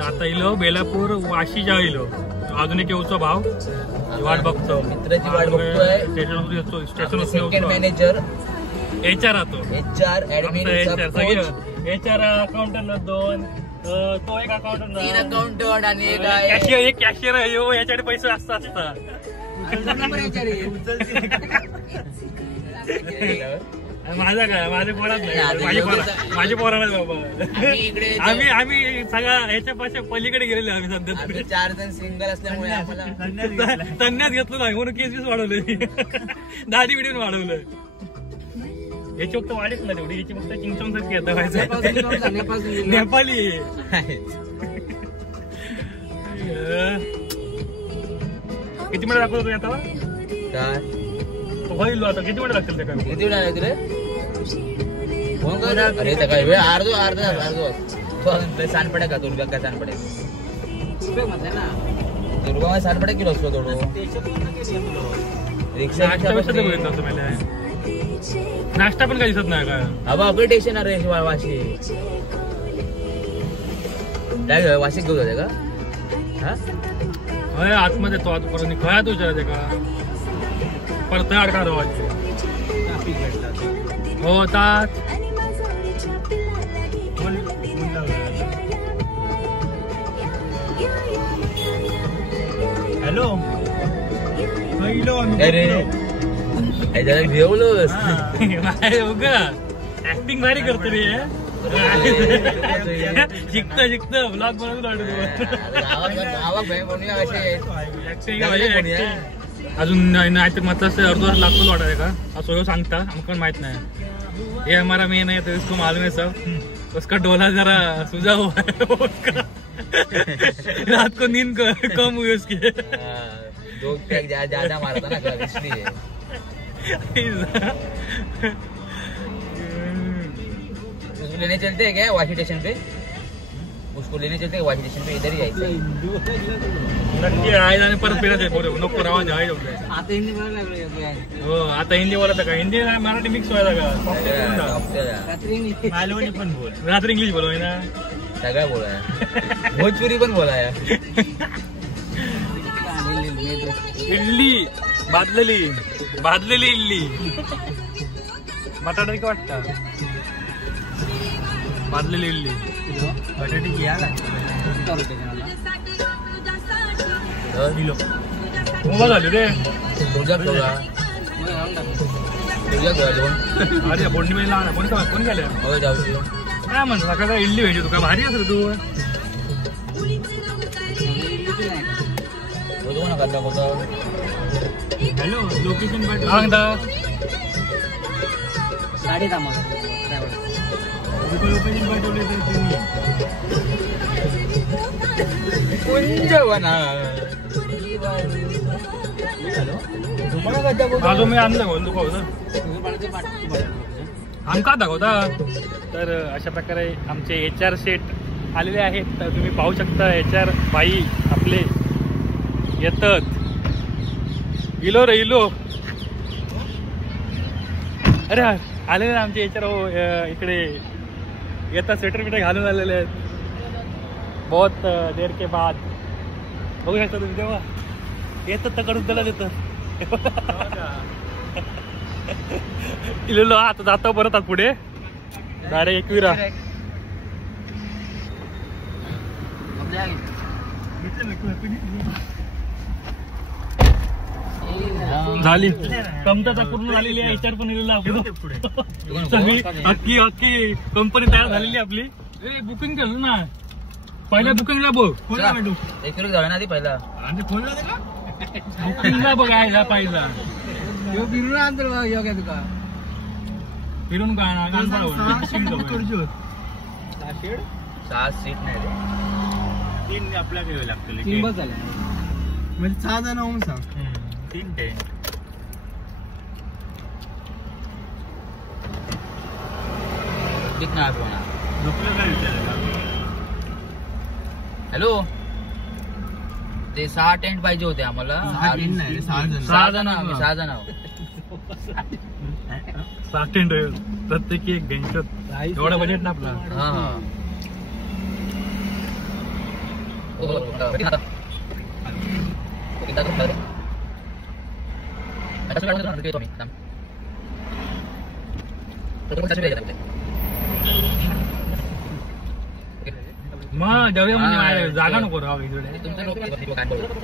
आता इलो बेलापूर वाशीच्या इलो अजून एक येऊचो भाव वाट बघतो मित्राची वाट बघतोय स्टेशन मॅनेजर HR राहतो HR ऍडमिन HR अकाउंटंट 2 तो एक अकाउंटंट 3 अकाउंटंट आणि एक कॅशियर आहे याच्याकडे पैसे असतात माझा काय माझ्या पोरात नाही माझी पोरा नाही बाबा आम्ही सगळ्या ह्याच्या पाशा पलीकडे गेलेले आम्ही सध्या 4 जण सिंगल असल्यामुळे आम्हाला तन्यात घेतलं नाही म्हणून केस वाढवलं दाढी बिडीन वाढवलं याची फक्त वाढीच नाही तेवढी याची फक्त चिंचवून सारखी येतं व्हायचं नेपाली किती मिनिट दाखवतो आता काय होईल आता किती मिनिट लागतील त्या किती वेळ आहे तुला फोन कर अरे त्या काय वेळ अर्ध सांडपड्या का दुर्गा काय सांडपड्या दुर्गा मध्ये सांडपड्या किलो असतो थोडं रिक्षा नाश्ता पण काही दिसत नाही का हवा आपलं स्टेशन अरे वाशी काय वाशी घेऊ जाते का हा आतमध्ये तो आतपर्यंत खयात विचारायचे का परत अडका वाटते हो तात हॅलो अरे घेऊलोस ऍक्टिंग भारी करतो रे शिकत ब्लॉग बनवून अजून नाही तर मतलब से अर्धा लागतो वाटाय का असं सांगता हमको माहित नाही ये हमारा मेन है तो इसको मालूम है सब उसका डोला जरा सुझा हुआ है उसका रात को नींद कम हुई उसकी दो पैक ज्यादा मारता ना इसलिए उसको लेने चलते हैं क्या वाशी स्टेशन पे उसको लेने चलते हैं वाशी स्टेशन पे इधर ही आयचं नक्की आहे आणि परत फिरत आहे नको रावा जाय आता हिंदी बोलायला लागलो हो आता हिंदी बोलत का हिंदी मराठी मिक्स व्हायला का मालवणी पण बोल रात्री इंग्लिश बोलवाय ना सगळं बोलाय भोजपुरी पण बोलाय इडली भाजलेली इडली बटाटा का वाटतं भाजलेली इडली बटाटे घ्यायला मोबा झाली रे तुझ्या अरे फोडणी मध्ये लहान कोण गेल्या काय म्हणतो सकाळ इडली भेटू तुका भारी असेल तू हॅलो लोकेशन सांगता साडी थांबा लोकेशन पाठवले तर तुम्ही अजून मी आणलं बोल तू आमका दाखवता तर अशा प्रकारे आमचे HR सेट आलेले आहेत तर तुम्ही पाहू शकता HR बाई आपले येतात इलो रे इलो अरे आलेले आमचे HR इकडे येतात स्वेटर बिटर घालून आलेले आहेत बहुत देर के बाद बघू शकता तुम्ही तेव्हा येतात तर कडून त्याला देतं इलो आता जातो परत आत पुढे डायरेक्ट 21 झाली कमतरता पूर्ण झालेली आहे HR पण इलेला सगळी अख्खी कंपनी तयार झालेली आपली बुकिंग केलं ना पहिल्या बुकिंगला बघ एक जाऊया ना आधी पहिला बुकिंगला बघायला पहिला फिरून आणतो योग्य तुका फिरून सहा सीट नाही रे 3 आपल्याकडे लागतील 3 बस झाले म्हणजे 6 जण होऊन सांग 3 ते कितना हॅलो ते 6 टेंट पाहिजे होते आम्हाला 6 जण 6 टेंट प्रत्येकी एक बेंच एवढा बजेट ना आपला kita terus balik. Ada sudah ada nanti Tommy. Terus kita sudah ya. मग जाऊया म्हणजे जागा नको राव इकडे. तुमचं लोक काय बोलतो.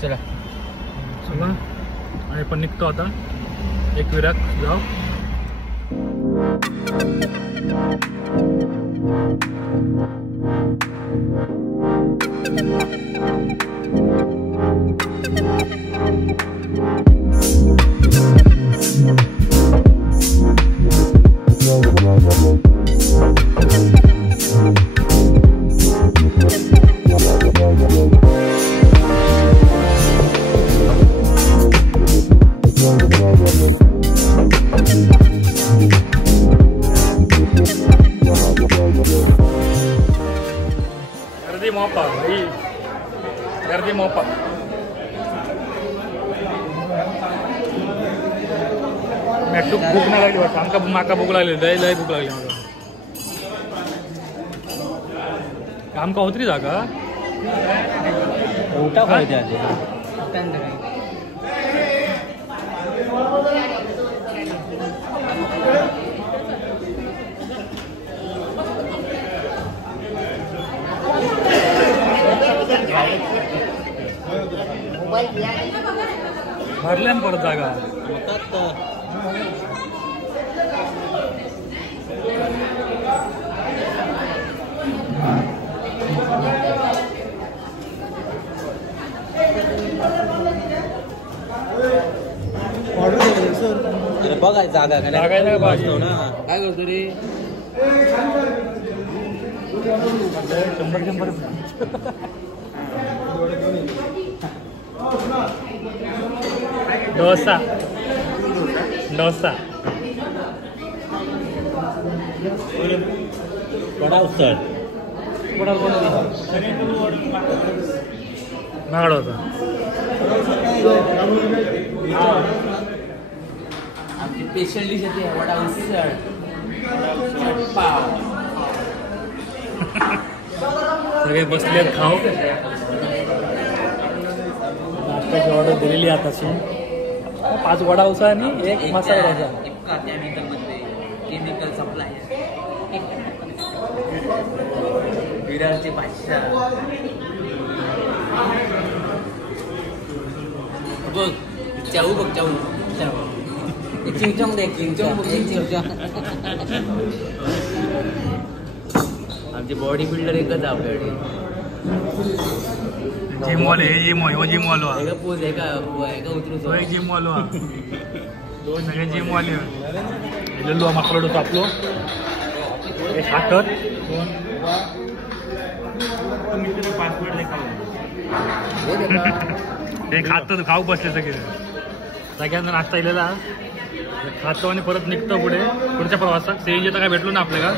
चला चला आणि पण निघतो आता एक विराट जाऊ. गर्दी मोपा भूक नाही लागली वाटतं आमका माका भूक लागली लय भूक लागली मला आमका होती जागा उठा पाहिजे भरल्या ना परत जागा बघाय जागा जागा नाही पाहिजे ना काय करतो रे 100 डोसा वडा उसळ महागड होता आमची स्पेशल डिश आहे वडा उसळ पाव सगळे बसलेत खाऊ नाश्त्याची ऑर्डर दिलेली आताशी 5 वडा उसळ आणि 1 मसाला डोसा केमिकल सप्लाय विरारचे भाषा बघ चाऊ बघ चाऊ चिंचोंग दे चिंचोंग आमचे बॉडी बिल्डर एकच आपल्याकडे जिमवाले जिमवालो पोज एका उतरू जिमवालो सगळे जिमवाले लल्लू मसाला डोसा आपलो हे साखर हे खातो खाऊ बसले सगळे सगळ्यांना नाश्ता दिलेला खातो आणि परत निघतो पुढच्या प्रवासात सीएनजी काय भेटलो ना आपल्याला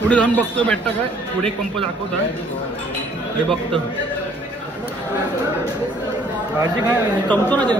पुढे जाऊन बघतो भेटतं काय पुढे एक पंप दाखवत आहे हे बघतो काळजी काय चमचो ना ते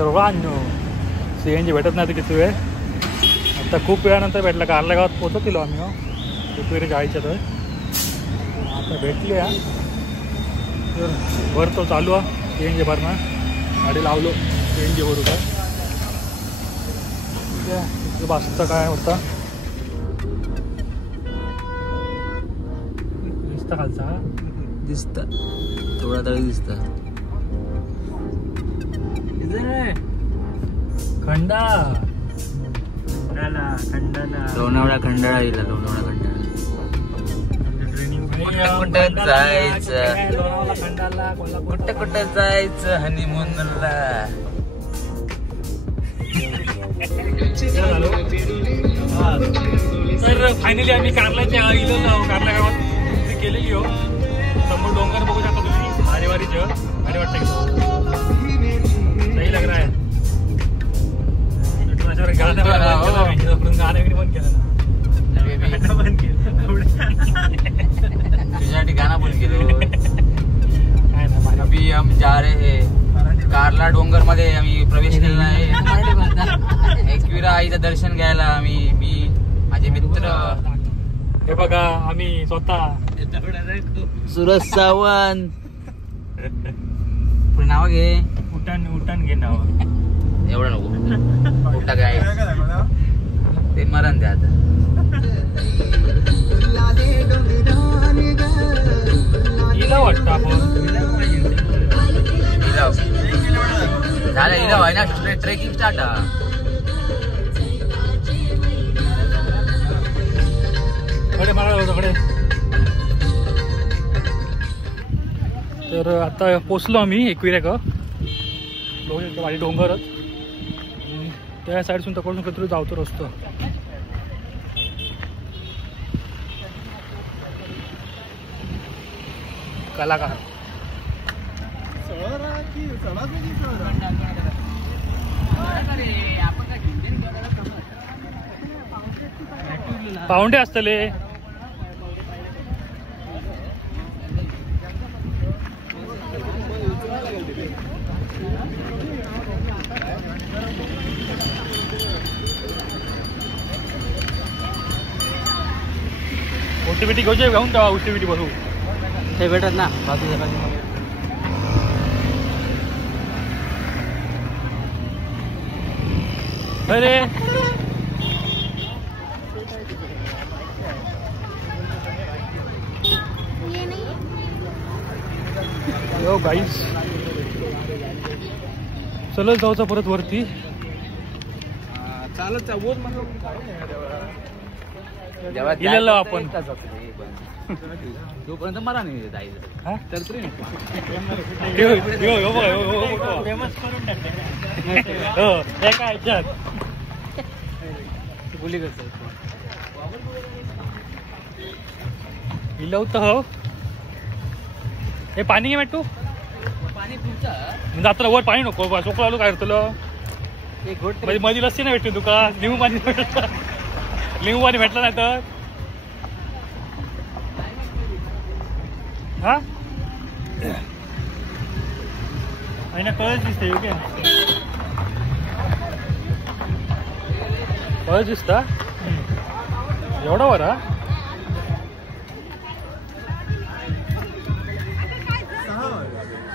तर आणू CNG भेटत नाही किती वेळ. आता खूप वेळानंतर भेटला. कारला गावात पोचतलो आम्ही खूप वेळ जायचं तर आता भेटली आहे. तर भरतो चालू आहे CNG भरणं. गाडी लावलो CNG भरू काय बासचा काय होता दिसता खालचा दिसतं थोडा तरी दिसतं. खंडा लोणावळा खंडाळा येईल. लोणावळा खंडाळा कुठं जायचं कुठं जायचं हनीमूनला. तर फायनली आम्ही कारलाच्या इलो कारला गावात केलेली हो. समोर डोंगर बघू शकता तुम्ही. भारीवारीचं भारी वाटतं सही लग रहा है. गाणं बंद केलं तुझ्यासाठी गाणं बंद केलं. अभी हम जा रहे हैं कारला डोंगर मध्ये. आम्ही प्रवेश केलेला आहे एकविरा आईचं दर्शन घ्यायला. आम्ही मी माझे मित्र हे बघा आम्ही स्वतः सुरज सावंत. पुढे नाव घे. उठान घे नाव. एवढं नको उठा काय ते मरण द्या आता. हिला वाटतं आपण झालं इलाव आहे ना. Trekking start. मला तर आता पोचलो आम्ही एकविरा का माझी डोंगरच. त्या साईडसून तकडून कधी जावतो रस्तो. कलाकार पाऊंडे असतले. ओटीबीटी घेऊन जावा. ओटीबीटी बसू ते भेटत ना बाजूच्या अरे यो गाईस चलत जाऊचा परत वरती. चालत गेलेलो आपण. तोपर्यंत मला नाही जायचं तर तरी फेमस करून टाकते एका ह्याच्यात बोली कसं इलवत हो. हे पाणी घे भेटू. पाणी तुमचं जात्र वर पाणी नको चोकला आलो काय तुला मध्ये लस्सी नाही भेटली तुका. लिंबू पाणी लिंबू पाणी भेटलं नाही तर हा आणि ना कळच दिसते योग्य कळच दिसता एवढा बरा.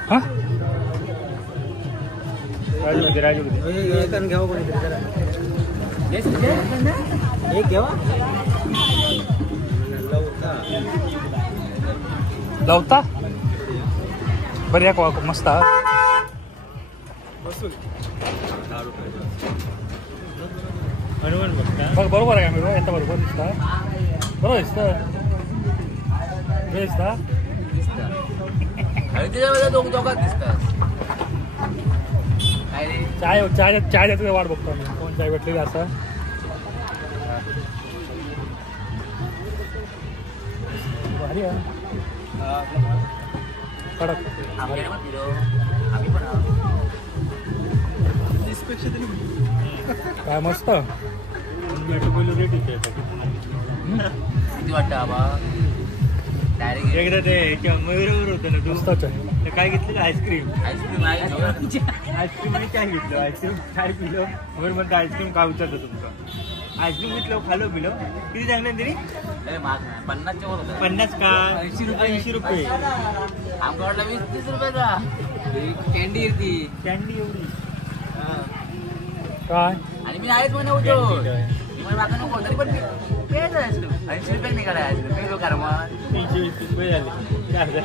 हा लावता बरं या मस्त बघ बरोबर आहे का आता बरोबर दिसता. बरोबर दिसता त्याच्यामध्ये दोघात दिसतात. चाय चाय चाय द्यायचं वाट बघतो आम्ही. कोण चाय भेटलेली असं भारी आहे कडक काय मस्त किती वाटतं आबा डायरेक्ट एकदा ते मयूरावर होतं ना दोस्ताच आहे. काय घेतलं आईस्क्रीम आईस्क्रीम आईस्क्रीम आणि काय घेतलं आईस्क्रीम काय पिलं बरोबर आईस्क्रीम काय विचारतो तुमचं आईस्क्रीम घेतलं खालो पिलो किती सांगणार तरी 50च्या वर होतं 50 का 80 रुपये आमका वाटलं 20-30 रुपयाचा कॅन्डी येते कॅन्डी एवढी काय आणि मी आहेच म्हणे होतो मी मागं नको तरी पण 80 रुपये निघाला आईस्क्रीम मी करा मग 320 रुपये झाले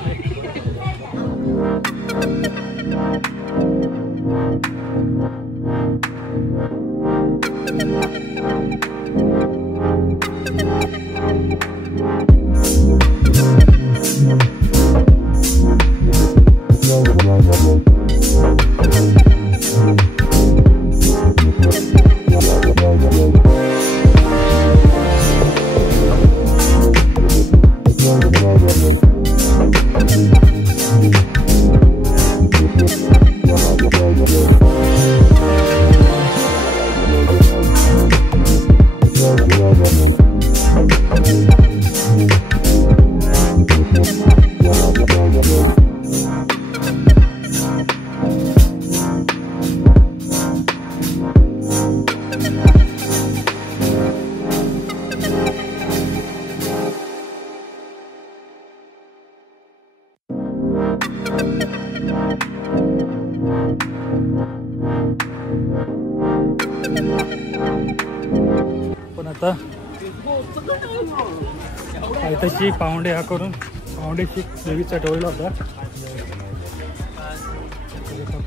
पण आता तशी पावंडे हा करून पावंडेची देवीचा ठेवला होता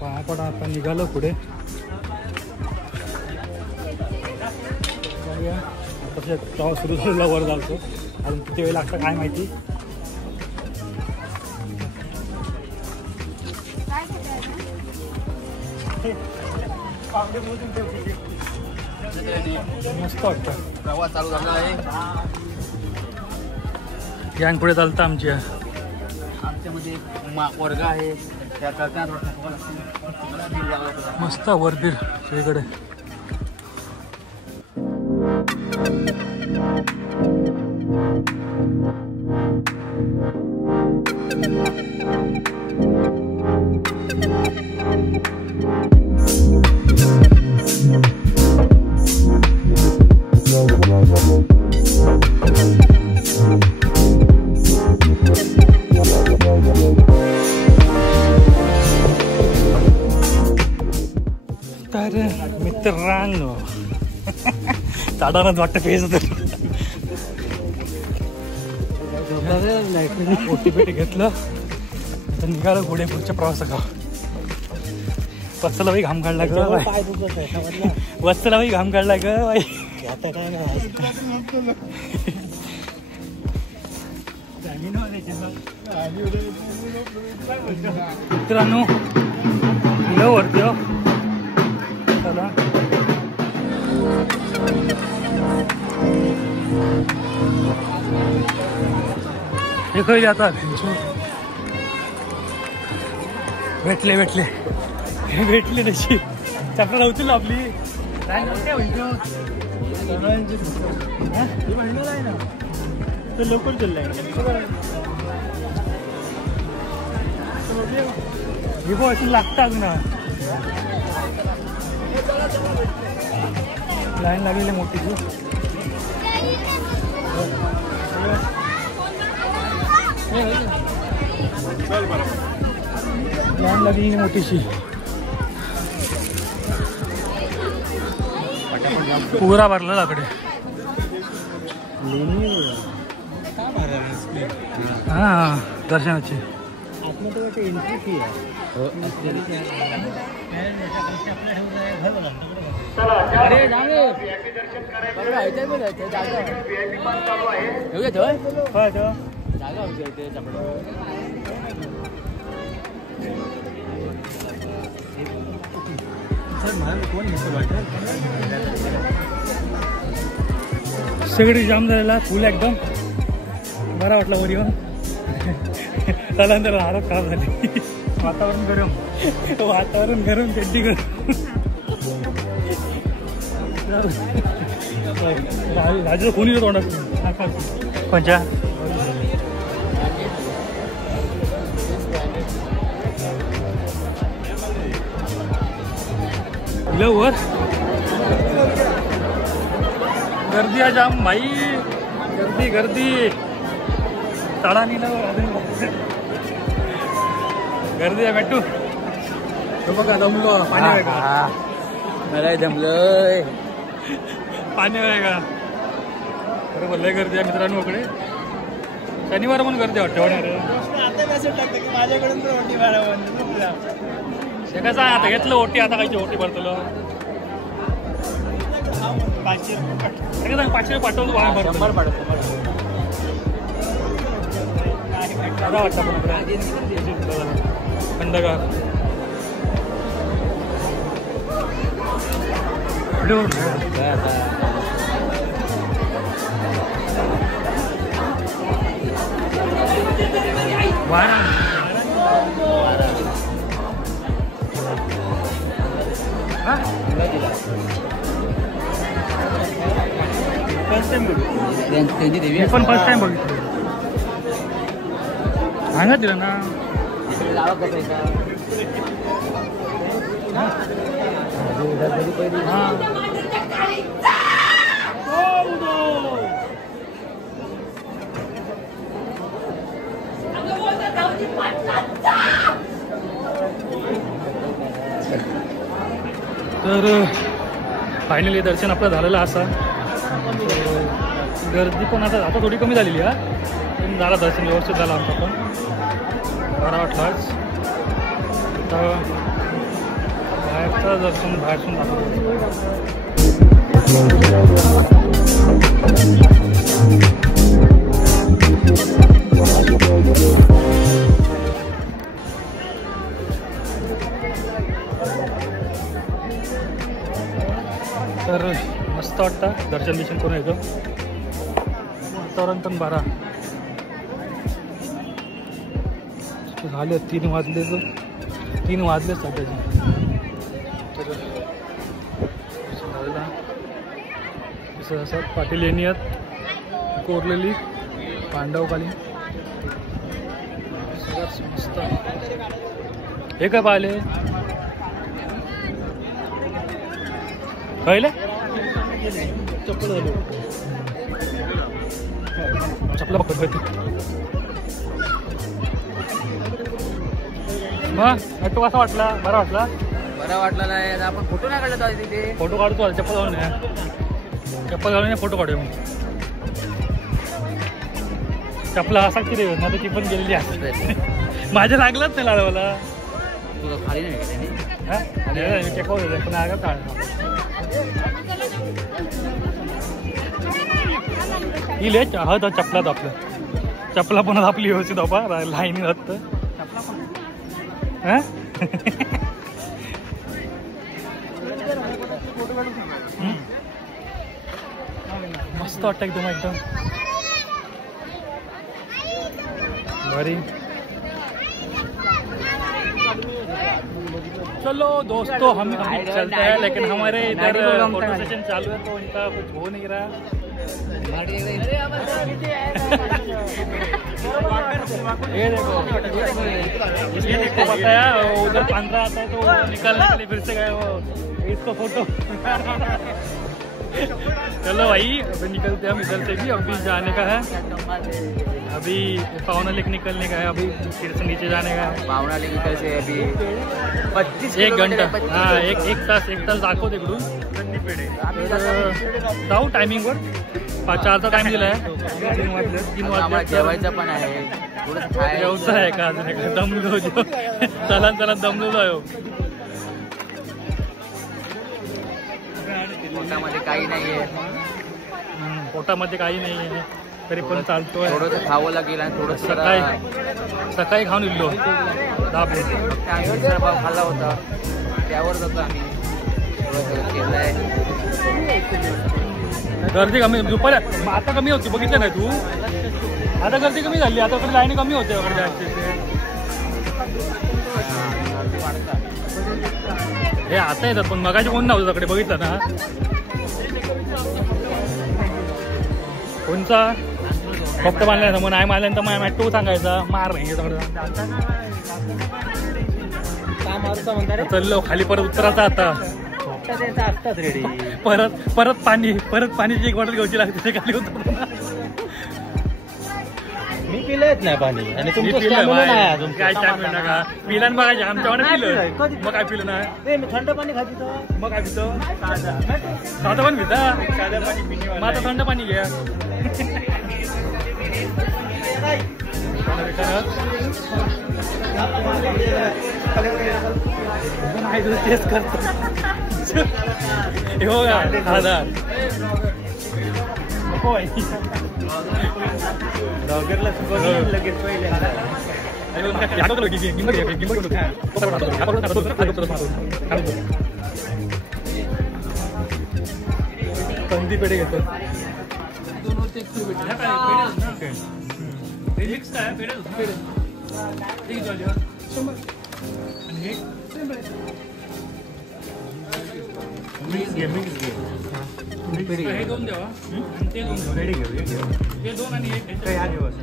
पायापडा आता निघालो पुढे आता प्रवास सुरू झालेला वर जातो अजून किती वेळ लागतं काय माहिती मस्त वाटतं प्रवास चालू झाला आहे गँग पुढे चालतं आमच्या आमच्यामध्ये वर्ग आहे त्या करता मस्त वरबीर सगळीकडे तर मित्रांनो चाडानच वाटतं पेज ओटी पेटी घेतलं तर निघालं पुढे पुढच्या प्रवासाला वत्सला बाई घाम काढला ग वत्सला बाई घाम काढला ग बाई मित्रांनो वरती चला हे काही आता भेटले तशी चक्र नव्हती ना आपली काय ना तर लवकर चाललाय हे बघ अशी लागतात ना लाईन लागलेली मोठीची लाईन लागलेली मोठीशी पुरा भरला लाकडे हा दर्शनाची एंट्री फी आहे अरे जागे सगळी जाम झालेला फुल एकदम बरा वाटला वर येऊन त्यानंतर हालत खराब झाली वातावरण गरम चड्डी गरम राजू कोणी तोंडात कोणच्या वर गर्दी आहे जाम भाई, गर्दी गर्दी टाळा गर्दी आहे भेटू. बघा दमलो पाणी आहे का, मला जमलंय पाणी आहे का. बरोबर लय गर्दी आहे मित्रांनो इकडे. शनिवार म्हणून गर्दी वाटते होणार. माझ्याकडून पण ओटी भरा. कसं आहे आता घेतलं ओटी, आता कायची ओटी भरतलो. 500 पाठवतो बाहेर 100 पाठवतो. दादा वाटतं पण खंडगार त्यांची देवी पण फर्स्ट टाइम बघितलं. सांगा दिलं ना. तर फायनली दर्शन आपलं झालेलं असा. गर्दी पण आता थोडी कमी झालेली आहे, पण झाला दर्शन व्यवस्थित झालं आमचं पण. बरं वाटलाच. तर बाहेरचं दर्शन बाहेरसून तर मस्त वाटतं दर्शन बिर्शन करून येतो. वातावरण पण बरा झाले. 3 वाजले सध्याचे. तर असं पाटील येणी आहेत कोरलेली पांडवकाली सगळ्यात मस्त. हे काय पाहिले पहिले चपला पकडत होती. मग ऑटो कसा वाटला? बरा वाटला नाही. आपण फोटो नाही काढला तिथे. फोटो काढतो. चप्पल घालून फोटो काढूया. मग चपला असा किती ना ती पण गेलेली आहे. माझ्या लागलंच नाही लाला मला. तुला खाली नाही पण आग काढ ही लेच हत चपलात आपलं. चपला पण आपली व्यवस्थित बाबा लाईनी हत. मस्त वाटतं एकदम भारी. चलो दोस्तों हम चलते हैं, लेकिन हमारे इधर फोटो सेशन चालू है तो इनका कुछ हो नहीं रहा. ये देखो इसको बताया उधर 15 आता है तो निकलने के लिए फिर से गए वो इसको फोटो. चलो भाई अभी निकलते हैं हम इधर से भी. अभी जाने का है, अभी पावना लेक निकलने का है, अभी फिर से नीचे जाने का है. पावना लेक से अभी 25 1 घंटा. हाँ एक तास दाखव तिकडून जाऊ टायमिंगवर. 4चा टाइम दिला आहे. 3 वाजले. जेवायचं पण आहे. व्यवसाय आहे का अजून दमलो चला दमलो आहे. पोटामध्ये काही नाहीये. पोटामध्ये काही नाहीये तरी पण चालतोय. थोडंसं खावं लागेल आणि थोडंसं सकाळी खाऊन इल्लो दाबून. भाव खाल्ला होता त्यावर जातो आम्ही. केलंय गर्दी कमी दुपारी. आता कमी होती बघितलं नाही तू. आता गर्दी कमी झाली. आता कडे लाईन कमी होते वगैरे जायचे. हे आता येतात पण मगाशी कोण नव्हतं तिकडे बघितलं ना. कोणचा फक्त मारल्यानंतर मग नाही मारल्यानंतर मग टू सांगायचा मार नाही सगळं. चललो खाली परत उतरायचा आता. वाटतं ते असतात रेडी. परत पाण्याची एक बॉटल घ्यायची लागते ते खाली होतं. मी पिलंच नाही पाणी आणि तुमचं पिलं stamina नाही अजून. काय स्टॅमिना नका पिलं बघायचं आमच्याकडे पिलं कधी? मग काय पिलं नाही ए, मी थंड पाणी खाती तर. मग काय पितो साधं पण पिता मग आता थंड पाणी घ्या. टेस्ट करतो हे बघा आधार डॉगरला सुरुवात लगेच पहिले कंदी पेढे घेतो. हे दोन द्यावा ते दोन रेडी घेऊ ते दोन आणि एक काही हा दिवस